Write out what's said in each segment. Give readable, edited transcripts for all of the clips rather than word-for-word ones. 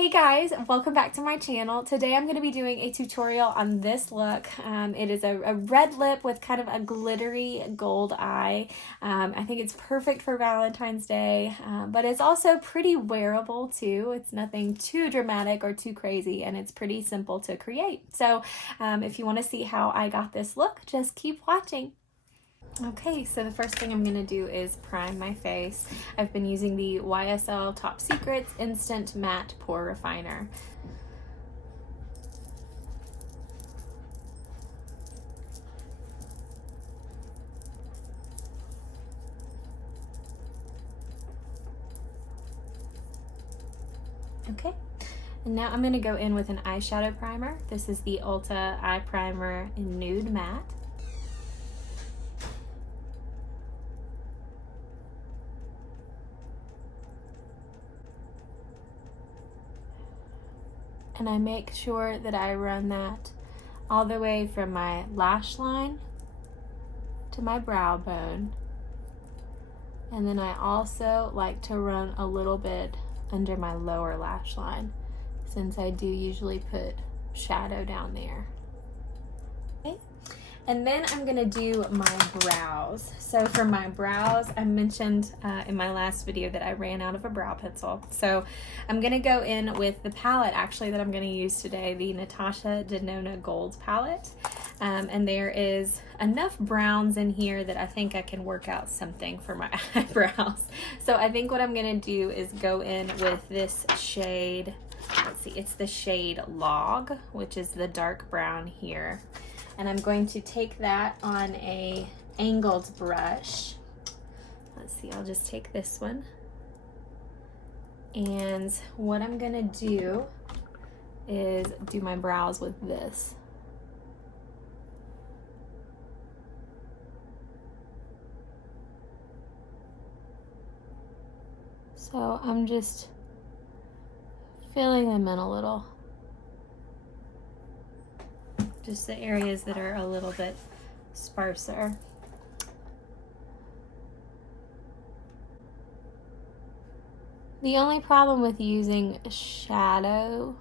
Hey guys, welcome back to my channel. Today I'm going to be doing a tutorial on this look. It is a red lip with kind of a glittery gold eye. I think it's perfect for Valentine's Day, but it's also pretty wearable too. It's nothing too dramatic or too crazy, and it's pretty simple to create. So if you want to see how I got this look, just keep watching. Okay, so the first thing I'm going to do is prime my face. I've been using the YSL Top Secrets Instant Matte Pore Refiner. Okay, and now I'm going to go in with an eyeshadow primer. This is the Ulta Eye Primer in Nude Matte. And I make sure that I run that all the way from my lash line to my brow bone. And then I also like to run a little bit under my lower lash line, since I do usually put shadow down there. Okay. And then I'm gonna do my brows. So for my brows, I mentioned in my last video that I ran out of a brow pencil. So I'm gonna go in with the palette actually that I'm gonna use today, the Natasha Denona Gold palette. And there is enough browns in here that I think I can work out something for my eyebrows. So I think what I'm gonna do is go in with this shade, let's see, it's the shade Log, which is the dark brown here. And I'm going to take that on a angled brush. Let's see, I'll just take this one. And what I'm gonna do is do my brows with this. So I'm just filling them in a little. Just the areas that are a little bit sparser. The only problem with using shadow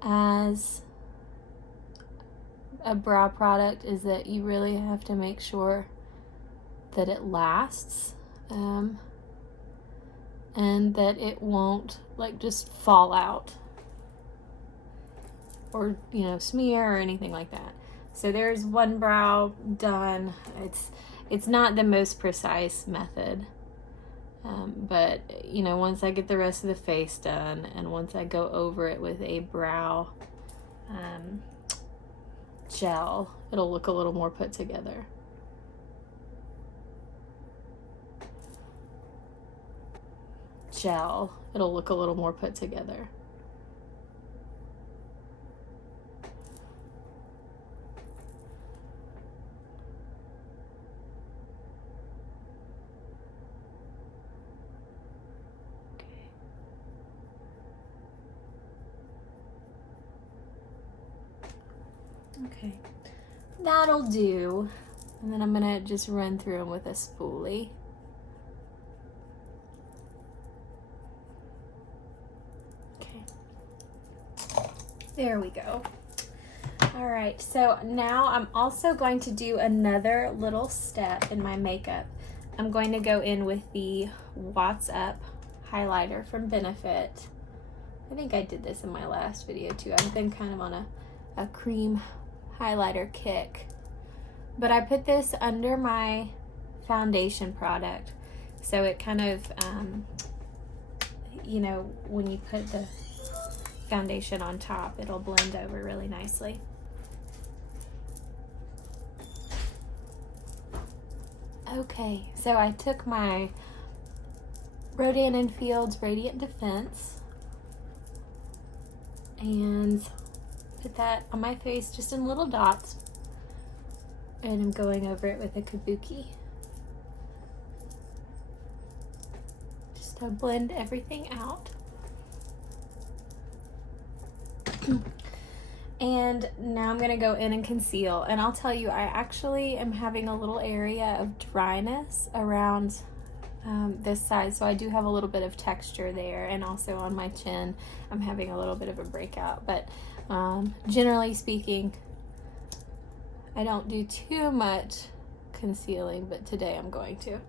as a brow product is that you really have to make sure that it lasts and that it won't like just fall out or, you know, smear or anything like that. So there's one brow done. It's not the most precise method, but you know, once I get the rest of the face done and once I go over it with a brow gel, it'll look a little more put together. It'll look a little more put together. Okay, that'll do. And then I'm gonna just run through them with a spoolie. Okay, there we go. All right, so now I'm also going to do another little step in my makeup. I'm going to go in with the What's Up highlighter from Benefit. I think I did this in my last video too. I've been kind of on a cream highlighter kick, but I put this under my foundation product, so it kind of you know, when you put the foundation on top, it'll blend over really nicely. Okay, so I took my Rodan and Fields Radiant Defense and put that on my face just in little dots, and I'm going over it with a kabuki just to blend everything out. And now I'm gonna go in and conceal, and I'll tell you, I actually am having a little area of dryness around this side, so I do have a little bit of texture there, and also on my chin I'm having a little bit of a breakout, but generally speaking I don't do too much concealing, but today I'm going to.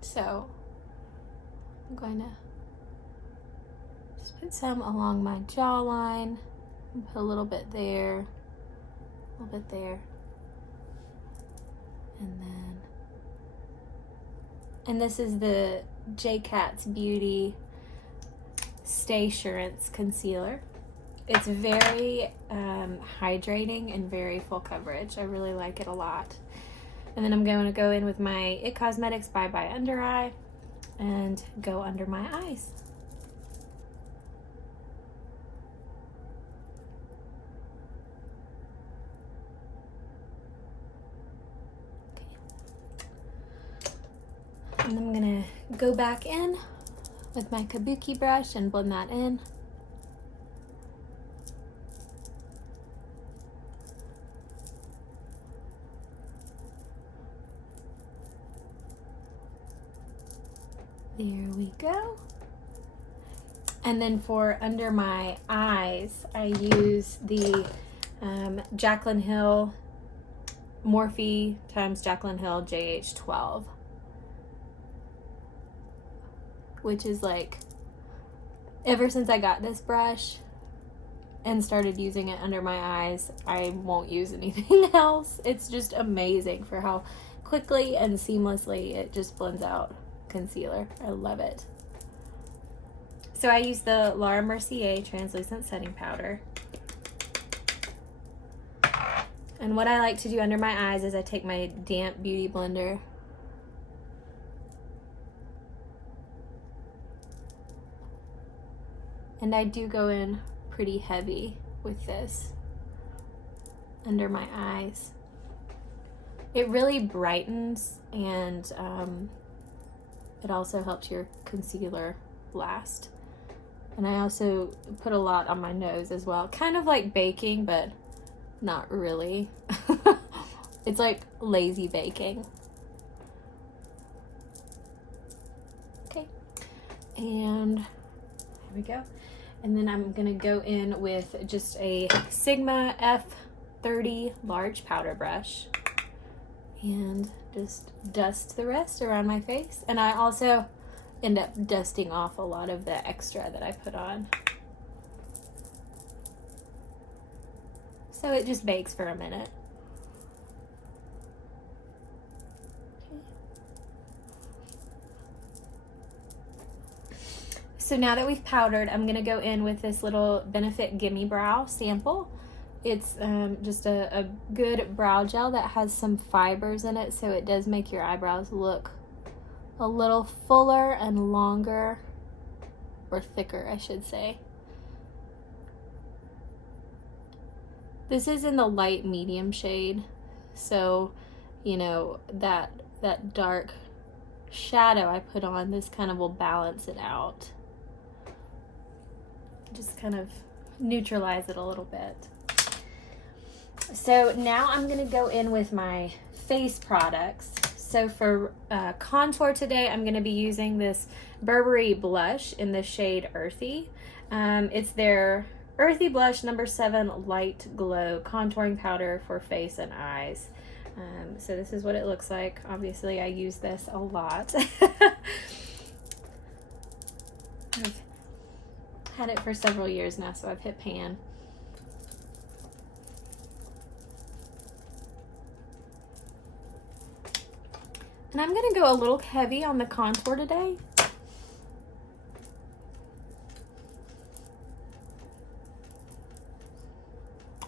So I'm going to just put some along my jawline and put a little bit there, a little bit there, and this is the Beauty Staysurance concealer. It's very hydrating and very full coverage. I really like it a lot. And then I'm going to go in with my IT Cosmetics Bye Bye Under Eye and go under my eyes. Okay. And I'm gonna go back in with my kabuki brush and blend that in. There we go. And then for under my eyes, I use the Jaclyn Hill Morphe times Jaclyn Hill JH12, which is like, ever since I got this brush and started using it under my eyes, I won't use anything else. It's just amazing for how quickly and seamlessly it just blends out concealer. I love it. So I use the Laura Mercier translucent setting powder, and what I like to do under my eyes is I take my damp beauty blender and I do go in pretty heavy with this under my eyes. It really brightens, and it also helps your concealer last. And I also put a lot on my nose as well. Kind of like baking, but not really. It's like lazy baking. Okay. And there we go. And then I'm gonna go in with just a Sigma F30 large powder brush and just dust the rest around my face. And I also end up dusting off a lot of the extra that I put on. So it just bakes for a minute. Okay. So now that we've powdered, I'm gonna go in with this little Benefit Gimme Brow sample. It's just a good brow gel that has some fibers in it, so it does make your eyebrows look a little fuller and longer, or thicker, I should say. This is in the light medium shade, so you know that dark shadow I put on, this kind of will balance it out. Just kind of neutralize it a little bit. So now I'm gonna go in with my face products. So for contour today, I'm gonna be using this Burberry blush in the shade Earthy. It's their Earthy Blush No. 7 Light Glow Contouring Powder for face and eyes. So this is what it looks like. Obviously, I use this a lot. I've had it for several years now, so I've hit pan. And I'm gonna go a little heavy on the contour today.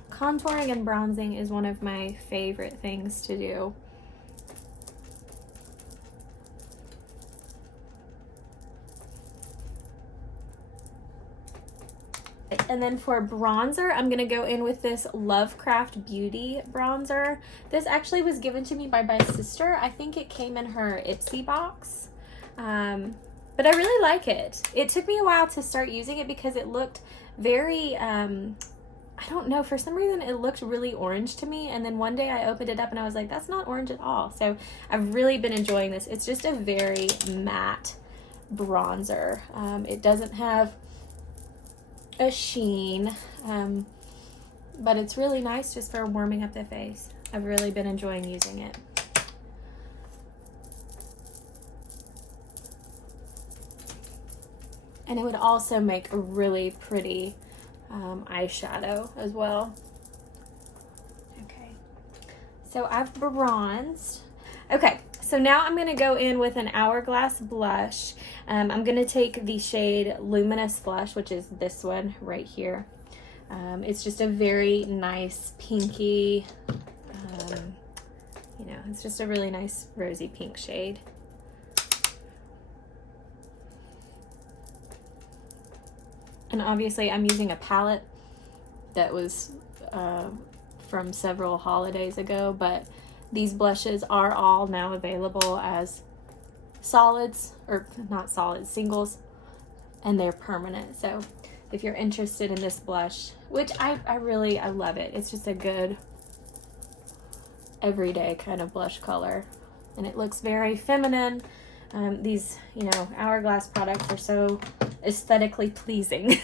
Contouring and bronzing is one of my favorite things to do. And then for bronzer, I'm gonna go in with this LOVE+CRAFT+BEAUTY bronzer. This actually was given to me by my sister. I think it came in her Ipsy box. But I really like it. It took me a while to start using it because it looked very I don't know, for some reason it looked really orange to me, and then one day I opened it up and I was like, that's not orange at all. So I've really been enjoying this. It's just a very matte bronzer. It doesn't have a sheen, but it's really nice just for warming up the face. I've really been enjoying using it. And it would also make a really pretty eyeshadow as well. Okay, so I've bronzed. Okay, so now I'm going to go in with an Hourglass blush. I'm going to take the shade Luminous Flush, which is this one right here. It's just a very nice pinky, you know, it's just a really nice rosy pink shade. And obviously I'm using a palette that was from several holidays ago, but these blushes are all now available as solids, or not solids, singles, and they're permanent. So if you're interested in this blush, which I love it. It's just a good everyday kind of blush color, and it looks very feminine. These, you know, Hourglass products are so aesthetically pleasing.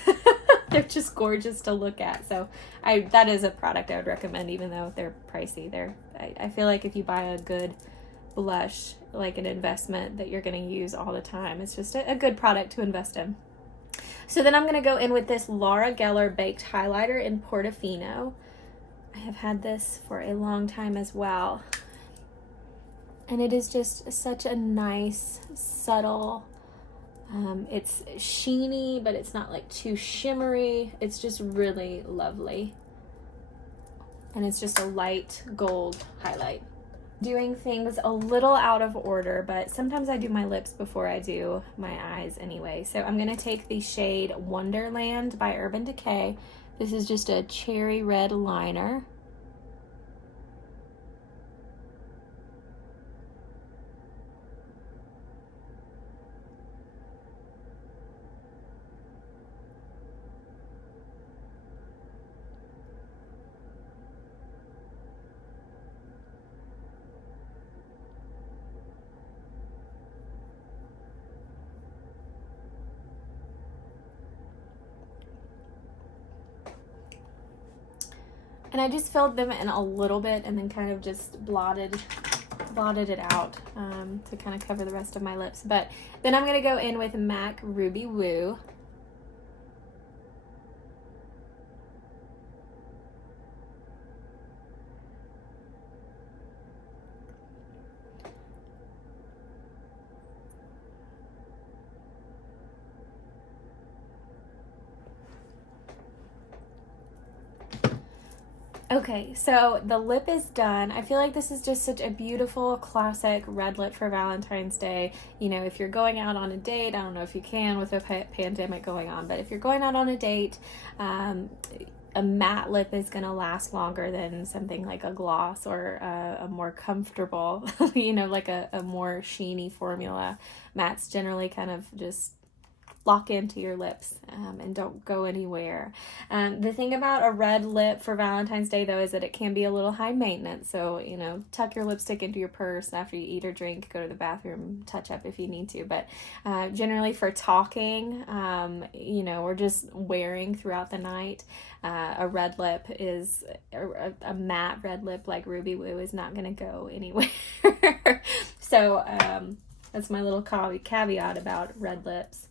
They're just gorgeous to look at. So that is a product I would recommend, even though they're pricey. I feel like if you buy a good blush, like an investment that you're going to use all the time, it's just a good product to invest in. So then I'm going to go in with this Laura Gellar Baked Highlighter in Portofino. I have had this for a long time as well. And it is just such a nice, subtle, it's sheeny, but it's not like too shimmery. It's just really lovely. And it's just a light gold highlight. Doing things a little out of order, but sometimes I do my lips before I do my eyes anyway. So I'm gonna take the shade Wonderland by Urban Decay. This is just a cherry red liner. And I just filled them in a little bit and then kind of just blotted it out to kind of cover the rest of my lips. But then I'm going to go in with MAC Ruby Woo. Okay, so the lip is done. I feel like this is just such a beautiful classic red lip for Valentine's Day. You know, if you're going out on a date, I don't know if you can with a pandemic going on, but if you're going out on a date, a matte lip is going to last longer than something like a gloss or a more comfortable, you know, like a more sheeny formula. Mattes generally kind of just lock into your lips and don't go anywhere. The thing about a red lip for Valentine's Day, though, is that it can be a little high maintenance. So, you know, tuck your lipstick into your purse after you eat or drink, go to the bathroom, touch up if you need to. But generally for talking, you know, or just wearing throughout the night, a red lip is, a matte red lip like Ruby Woo is not going to go anywhere. So that's my little caveat about red lips.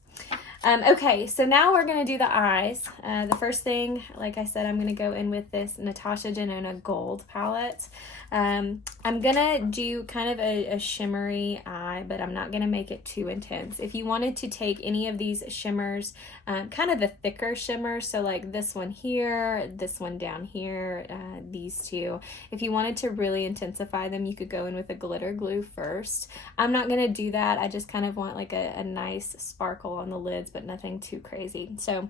Okay, so now we're going to do the eyes. The first thing, like I said, I'm going to go in with this Natasha Denona Gold palette. I'm going to do kind of a shimmery eye, but I'm not going to make it too intense. If you wanted to take any of these shimmers, kind of the thicker shimmers, so like this one here, this one down here, these two, if you wanted to really intensify them, you could go in with a glitter glue first. I'm not going to do that. I just kind of want like a nice sparkle on the lids, but nothing too crazy. So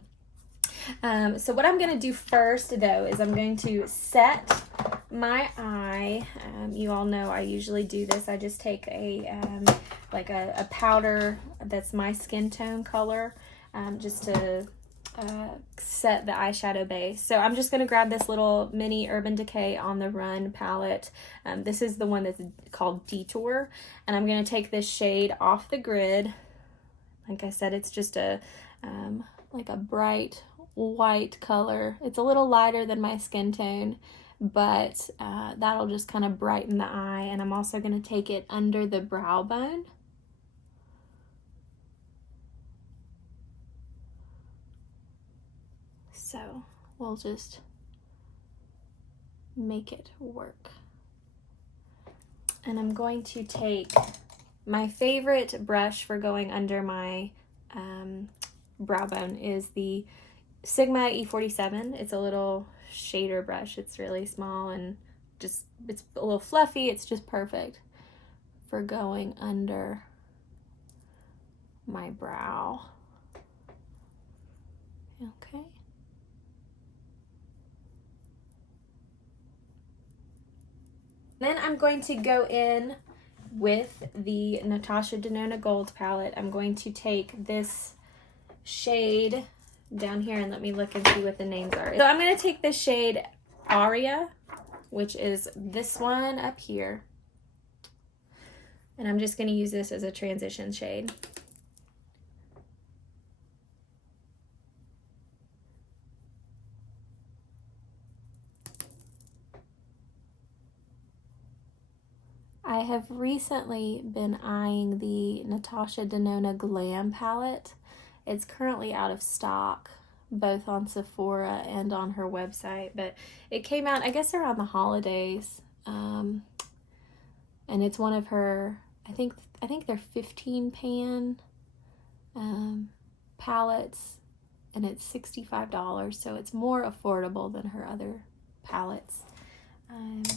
what I'm going to do first, though, is I'm going to set my eye. You all know I usually do this. I just take like a powder that's my skin tone color, just to set the eyeshadow base. So I'm just going to grab this little mini Urban Decay On the Run palette. This is the one that's called Detour, and I'm going to take this shade off the grid. Like I said, it's just a like a bright white color. It's a little lighter than my skin tone, but that'll just kind of brighten the eye. And I'm also going to take it under the brow bone. So we'll just make it work. And I'm going to take my favorite brush for going under my brow bone is the Sigma E47. It's a little shader brush. It's really small and just, it's a little fluffy. It's just perfect for going under my brow. Okay. Then I'm going to go in with the Natasha Denona Gold palette. I'm going to take this shade down here, and let me look and see what the names are. So I'm going to take this shade Aria, which is this one up here. And I'm just going to use this as a transition shade. I have recently been eyeing the Natasha Denona Glam palette. It's currently out of stock, both on Sephora and on her website, but it came out, I guess, around the holidays. And it's one of her, I think they're 15 pan palettes, and it's $65, so it's more affordable than her other palettes.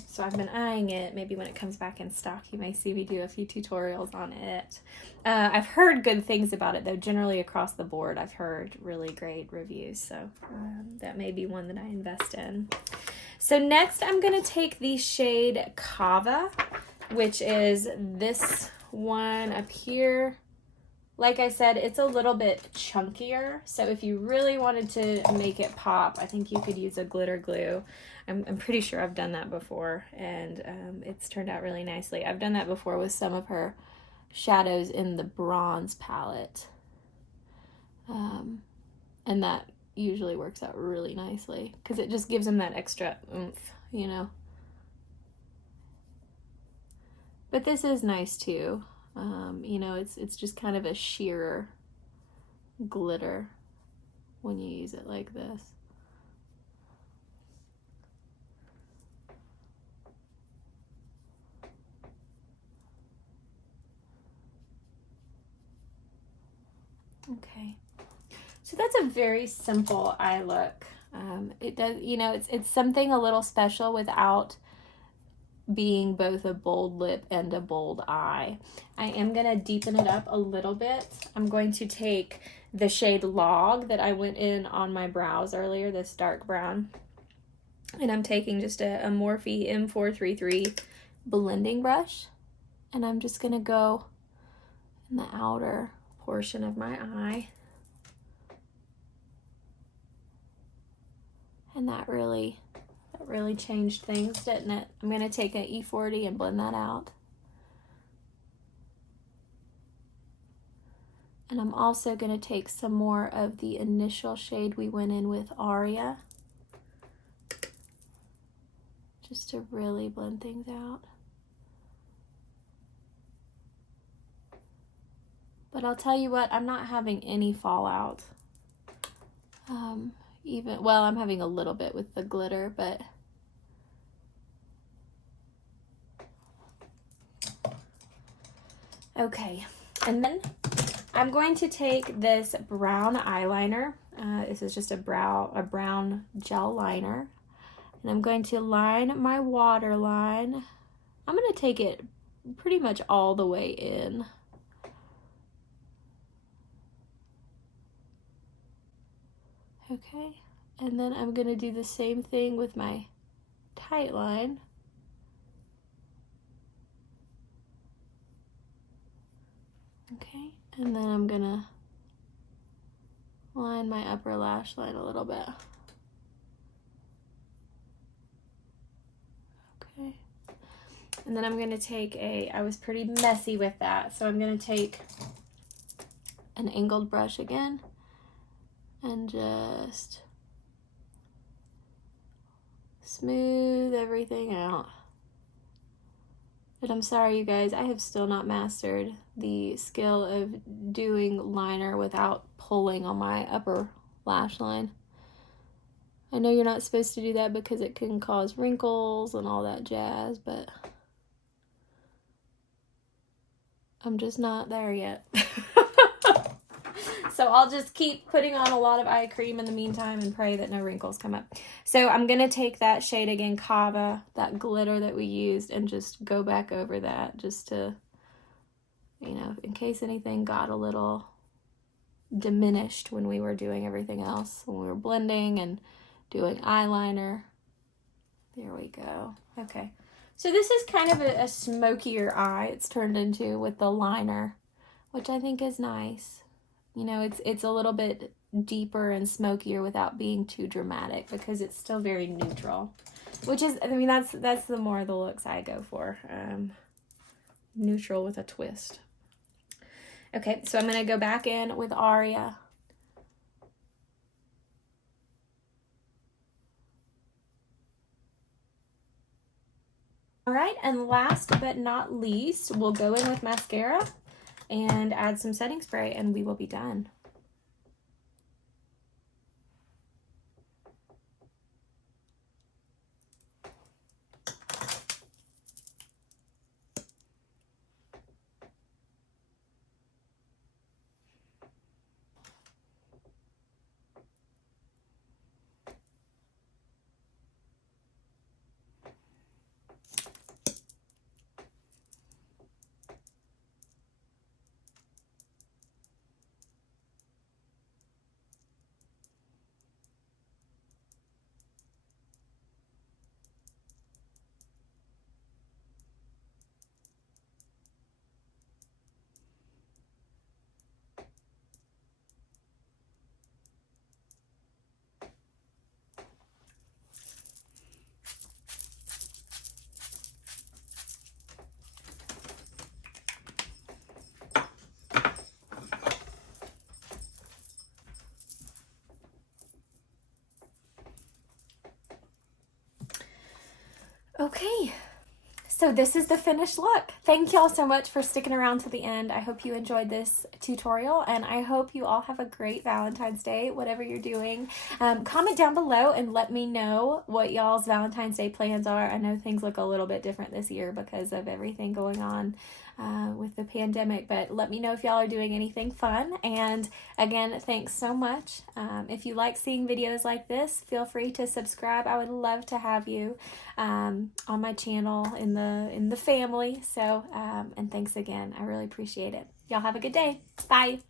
So I've been eyeing it. Maybe when it comes back in stock, you may see me do a few tutorials on it. I've heard good things about it, though. Generally across the board, I've heard really great reviews, so that may be one that I invest in. So next, I'm going to take the shade Kava, which is this one up here. Like I said, it's a little bit chunkier, so if you really wanted to make it pop, I think you could use a glitter glue. I'm pretty sure I've done that before, and it's turned out really nicely. I've done that before with some of her shadows in the bronze palette, and that usually works out really nicely because it just gives them that extra oomph, you know. But this is nice too. You know, it's just kind of a sheerer glitter when you use it like this. Okay, so that's a very simple eye look. It does, you know, it's something a little special without being both a bold lip and a bold eye. I am going to deepen it up a little bit. I'm going to take the shade Log that I went in on my brows earlier, this dark brown, and I'm taking just a Morphe M433 blending brush, and I'm just going to go in the outer portion of my eye. And that really changed things, didn't it? I'm going to take an E40 and blend that out. And I'm also going to take some more of the initial shade we went in with Aria, just to really blend things out. But I'll tell you what, I'm not having any fallout. Well, I'm having a little bit with the glitter, but okay. And then I'm going to take this brown eyeliner. This is just a brown gel liner, and I'm going to line my waterline. I'm going to take it pretty much all the way in. Okay, and then I'm going to do the same thing with my tight line. Okay, and then I'm going to line my upper lash line a little bit. Okay. And then I'm going to take I was pretty messy with that, so I'm going to take an angled brush again and just smooth everything out. But I'm sorry, you guys, I have still not mastered the skill of doing liner without pulling on my upper lash line. I know you're not supposed to do that because it can cause wrinkles and all that jazz, but I'm just not there yet. So I'll just keep putting on a lot of eye cream in the meantime and pray that no wrinkles come up. So I'm going to take that shade again, Kava, that glitter that we used, and just go back over that just to, you know, in case anything got a little diminished when we were doing everything else, when we were blending and doing eyeliner. There we go. Okay. So this is kind of a smokier eye it's turned into with the liner, which I think is nice. You know, it's a little bit deeper and smokier without being too dramatic because it's still very neutral, which is, I mean, that's the more the looks I go for. Neutral with a twist. Okay, so I'm going to go back in with Aria. All right, and last but not least, we'll go in with mascara and add some setting spray and we will be done. Okay, so this is the finished look. Thank y'all so much for sticking around to the end. I hope you enjoyed this tutorial and I hope you all have a great Valentine's Day, whatever you're doing. Comment down below and let me know what y'all's Valentine's Day plans are. I know things look a little bit different this year because of everything going on with the pandemic, but let me know if y'all are doing anything fun. And again, thanks so much. If you like seeing videos like this, feel free to subscribe. I would love to have you on my channel in the family. So and thanks again. I really appreciate it. Y'all have a good day. Bye.